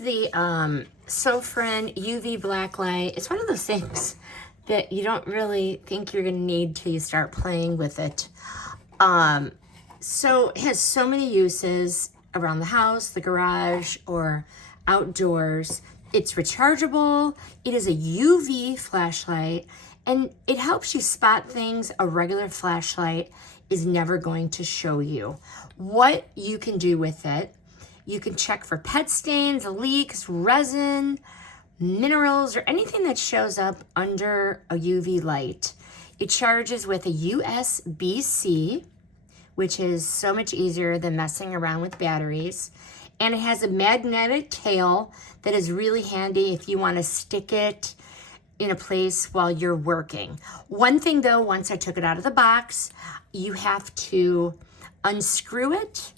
is the Sofirn UV Blacklight. It's one of those things that you don't really think you're gonna need till you start playing with it. So it has so many uses around the house, the garage, or outdoors. It's rechargeable. It is a UV flashlight, and it helps you spot things a regular flashlight is never going to show you. What you can do with it, you can check for pet stains, leaks, resin, minerals, or anything that shows up under a UV light. It charges with a USB-C, which is so much easier than messing around with batteries. And it has a magnetic tail that is really handy if you want to stick it in a place while you're working. One thing though, once I took it out of the box, you have to unscrew it.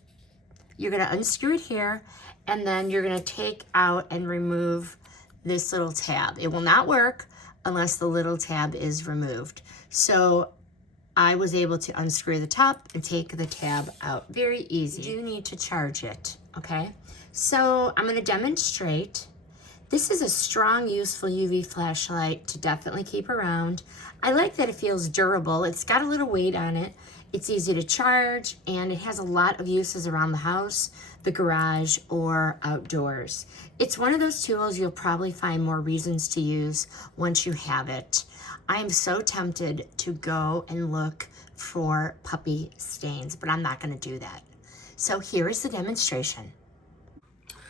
You're gonna unscrew it here, and then you're gonna take out and remove this little tab. It will not work unless the little tab is removed. So I was able to unscrew the top and take the tab out. Very easy. You do need to charge it, okay? So I'm gonna demonstrate. This is a strong, useful UV flashlight to definitely keep around. I like that it feels durable. It's got a little weight on it. It's easy to charge, and it has a lot of uses around the house, the garage, or outdoors. It's one of those tools you'll probably find more reasons to use once you have it. I'm so tempted to go and look for puppy stains, but I'm not gonna do that. So here is the demonstration.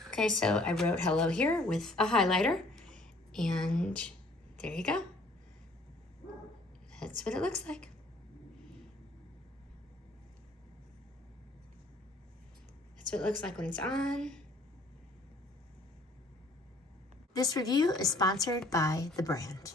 Okay, so I wrote hello here with a highlighter, and there you go. That's what it looks like. That's what it looks like when it's on. This review is sponsored by the brand.